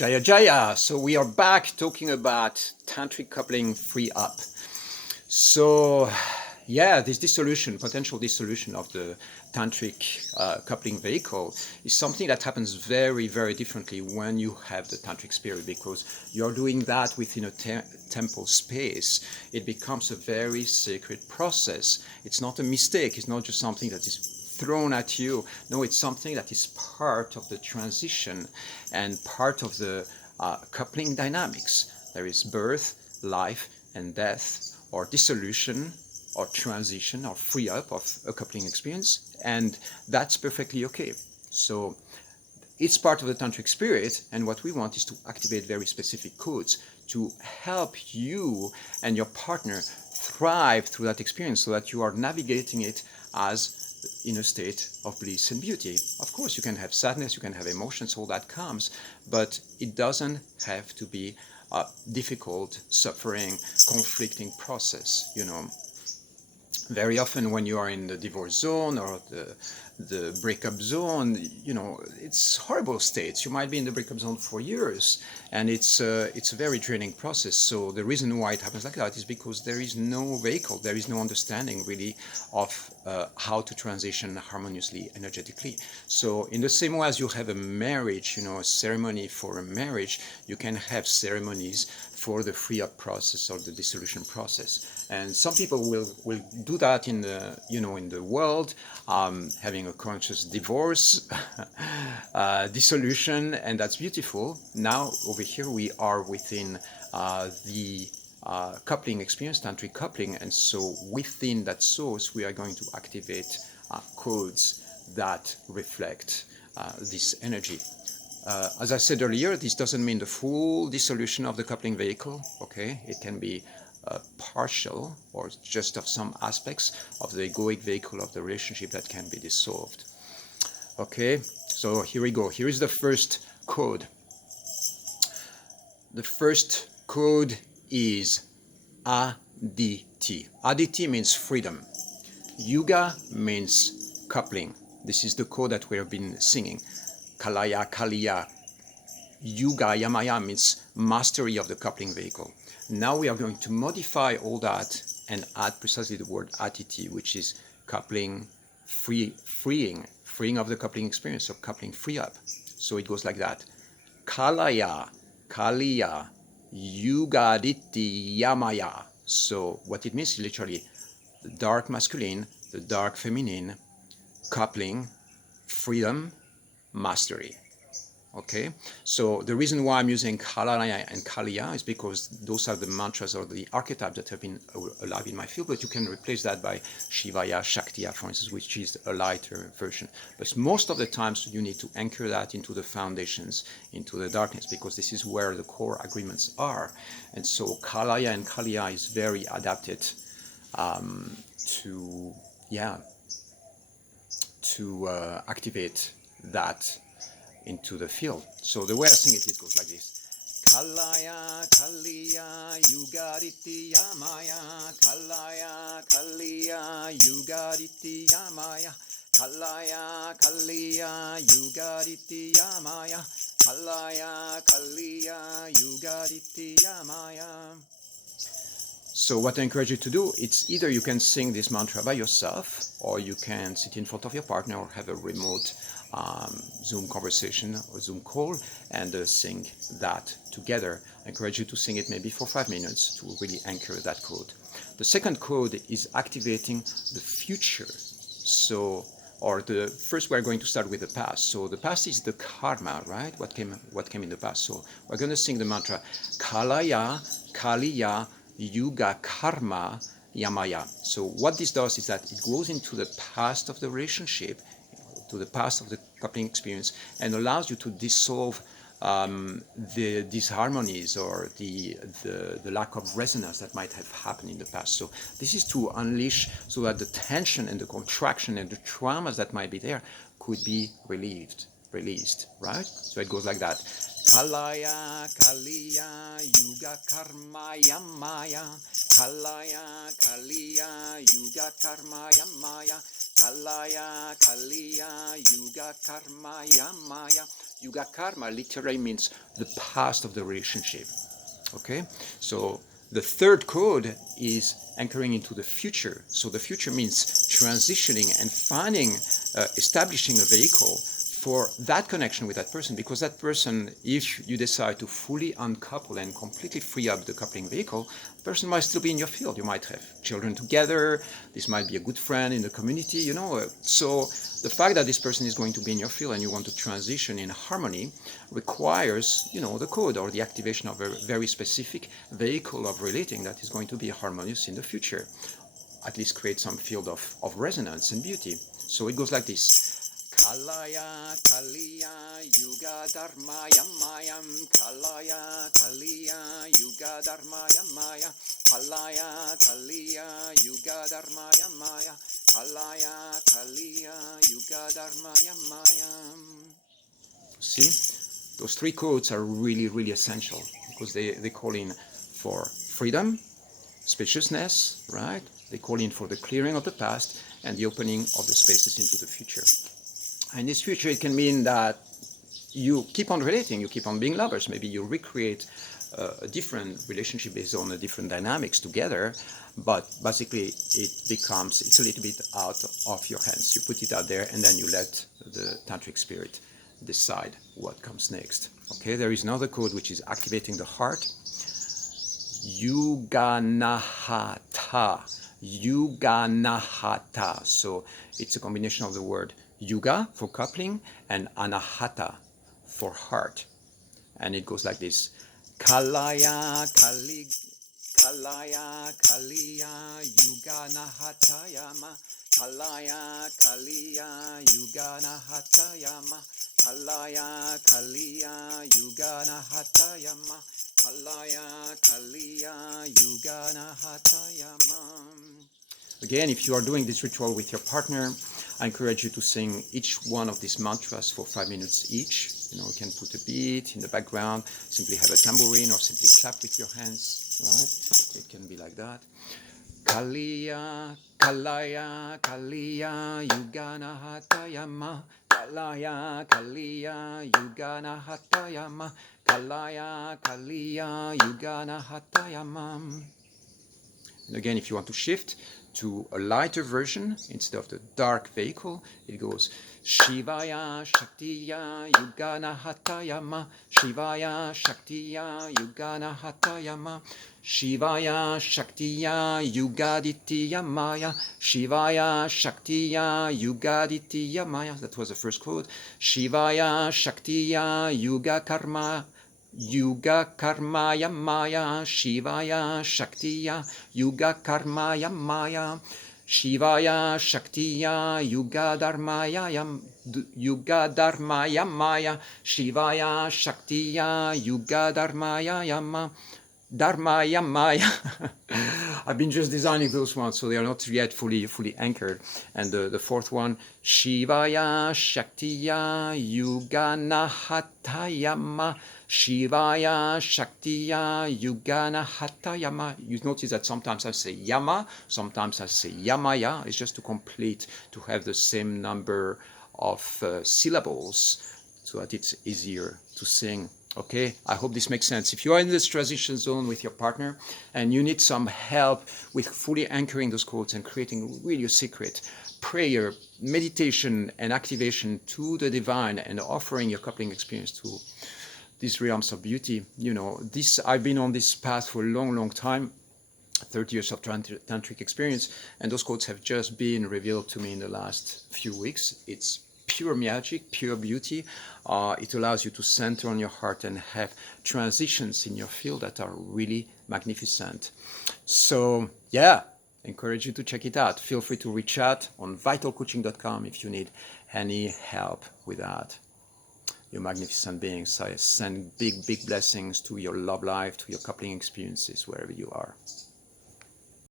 Jaya Jaya. So we are back talking about tantric coupling Freeup. So yeah, this dissolution, potential dissolution of the tantric coupling vehicle is something that happens very, very differently when you have the tantric spirit, because you're doing that within a temple space. It becomes a very sacred process. It's not a mistake. It's not just something that is thrown at you. No, it's something that is part of the transition and part of the coupling dynamics. There is birth, life, and death, or dissolution, or transition, or free up of a coupling experience, and that's perfectly okay. So it's part of the tantric spirit, and what we want is to activate very specific codes to help you and your partner thrive through that experience, so that you are navigating it as in a state of bliss and beauty. Of course, you can have sadness, you can have emotions, all that comes, but it doesn't have to be a difficult, suffering, conflicting process, you know. Very often when you are in the divorce zone or the breakup zone, you know, it's horrible states. You might be in the breakup zone for years, and it's a very draining process. So the reason why it happens like that is because there is no vehicle, there is no understanding really of how to transition harmoniously, energetically. So in the same way as you have a marriage, you know, a ceremony for a marriage, you can have ceremonies for the free up process or the dissolution process. And some people will do that in the, you know, in the world, having a conscious divorce, dissolution, and that's beautiful. Now over here we are within the coupling experience, tantric coupling, and so within that source we are going to activate codes that reflect this energy. As I said earlier, this doesn't mean the full dissolution of the coupling vehicle, okay? It can be partial or just of some aspects of the egoic vehicle of the relationship that can be dissolved. Okay, so here we go. Here is the first code. The first code is Aditi. Aditi means freedom. Yuga means coupling. This is the code that we have been singing. Kalaya, Kaliya. Yuga, Yamaya means mastery of the coupling vehicle. Now we are going to modify all that and add precisely the word Aditi, which is coupling, freeing of the coupling experience, or coupling free up. So it goes like that. Kalaya, Kaliya, Yugaditi, Yamaya. So what it means is literally the dark masculine, the dark feminine, coupling, freedom, mastery. Okay, so the reason why I'm using Kalaya and Kaliya is because those are the mantras or the archetypes that have been alive in my field, but you can replace that by Shivaya, Shaktiya, for instance, which is a lighter version. But most of the times you need to anchor that into the foundations, into the darkness, because this is where the core agreements are. And so Kalaya and Kaliya is very adapted to activate that into the field. So the way I sing it, it goes like this. Kalaya, Kaliya, Yugaditi, Yamaya. Kalaya, Kaliya, Yugaditi, Yamaya. Kalaya, Kaliya, Yugaditi, Yamaya. Kalaya, Kaliya, Yugaditi, Yamaya. So what I encourage you to do, it's either you can sing this mantra by yourself, or you can sit in front of your partner or have a remote Zoom conversation or Zoom call and sing that together. I encourage you to sing it maybe for 5 minutes to really anchor that code. The second code is activating the future. So, or the first we're going to start with the past. So the past is the karma, right? What came in the past. So we're going to sing the mantra Kalaya, Kaliya, Yuga, Karma, Yamaya. So what this does is that it goes into the past of the relationship, to the past of the coupling experience, and allows you to dissolve the disharmonies or the lack of resonance that might have happened in the past. So this is to unleash so that the tension and the contraction and the traumas that might be there could be released, right? So it goes like that. Kalaya, Kaliya, Yuga, Karma, Yamaya. Kalaya, Kaliya, Yuga, Karma, Yamaya. Kalaya, Kaliya, Yuga Karma, Yamaya. Yuga Karma literally means the past of the relationship. Okay, so the third code is anchoring into the future. So the future means transitioning and finding, establishing a vehicle for that connection with that person, because that person, if you decide to fully uncouple and completely free up the coupling vehicle, the person might still be in your field. You might have children together. This might be a good friend in the community, you know. So the fact that this person is going to be in your field and you want to transition in harmony requires, you know, the code or the activation of a very specific vehicle of relating that is going to be harmonious in the future. At least create some field of resonance and beauty. So it goes like this. Kalaya, Kaliya, Yuga Dharma Yamayam. Kalaya, Kaliya, Yuga Dharma Yamaya. Kalaya, Kaliya, Yuga Dharma Yamaya. Kalaya, Kaliya, Yuga Dharma Yamaya. See, those three codes are really, really essential because they call in for freedom, spaciousness, right? They call in for the clearing of the past and the opening of the spaces into the future. And this future, it can mean that you keep on relating, you keep on being lovers. Maybe you recreate a different relationship based on the different dynamics together, but basically it's a little bit out of your hands. You put it out there and then you let the tantric spirit decide what comes next. Okay, there is another code which is activating the heart. Yuganahata. Yuganahata. So it's a combination of the word yuga for coupling and anahata for heart. And it goes like this. Kalaya, Kali, Kalaya, Kaliya, Yuganahatayama. Kalaya, Kaliya, Yuganahatayama. Kalaya, Kaliya, Yuganahatayama. Kalaya, Kaliya, Yuganahatayama. Again, if you are doing this ritual with your partner, I encourage you to sing each one of these mantras for 5 minutes each. You know, you can put a beat in the background, simply have a tambourine or simply clap with your hands, right? It can be like that. Kaliya, Kalaya, Kaliya, Yuganahatayama. Kalaya, Kaliya, Yuganahatayama. Kalaya, Kaliya, Yuganahatayama. And again, if you want to shift to a lighter version instead of the dark vehicle, it goes Shivaya Shaktiya Yuganahatayama. Shivaya Shaktiya Yuganahatayama. Shivaya Shaktiya Yugaditiyamaya. Shivaya Shaktiya Yugaditiyamaya. That was the first quote. Shivaya Shaktiya Yuga Karma. Yuga Karmaya Maya, Shivaya Shaktiya, Yuga Karmaya Maya, Shivaya Shaktiya, Yuga Dharmaya Maya, Shivaya Shaktiya, Yuga Dharmaya Yama. Dharmaya Maya. I've been just designing those ones, so they are not yet fully anchored. And the fourth one, Shivaya Shaktiya Yuganahatayama. Shivaya Shaktiya Yuganahatayama. You notice that sometimes I say Yama, sometimes I say Yamaya. It's just to complete, to have the same number of syllables so that it's easier to sing. Okay, I hope this makes sense. If you are in this transition zone with your partner and you need some help with fully anchoring those codes and creating really a secret prayer, meditation, and activation to the divine and offering your coupling experience to these realms of beauty, you know, I've been on this path for a long time, 30 years of tantric experience, and those codes have just been revealed to me in the last few weeks. It's pure magic, pure beauty. It allows you to center on your heart and have transitions in your field that are really magnificent. So yeah, encourage you to check it out. Feel free to reach out on vitalcoaching.com if you need any help with that. You magnificent beings, I send big blessings to your love life, to your coupling experiences, wherever you are.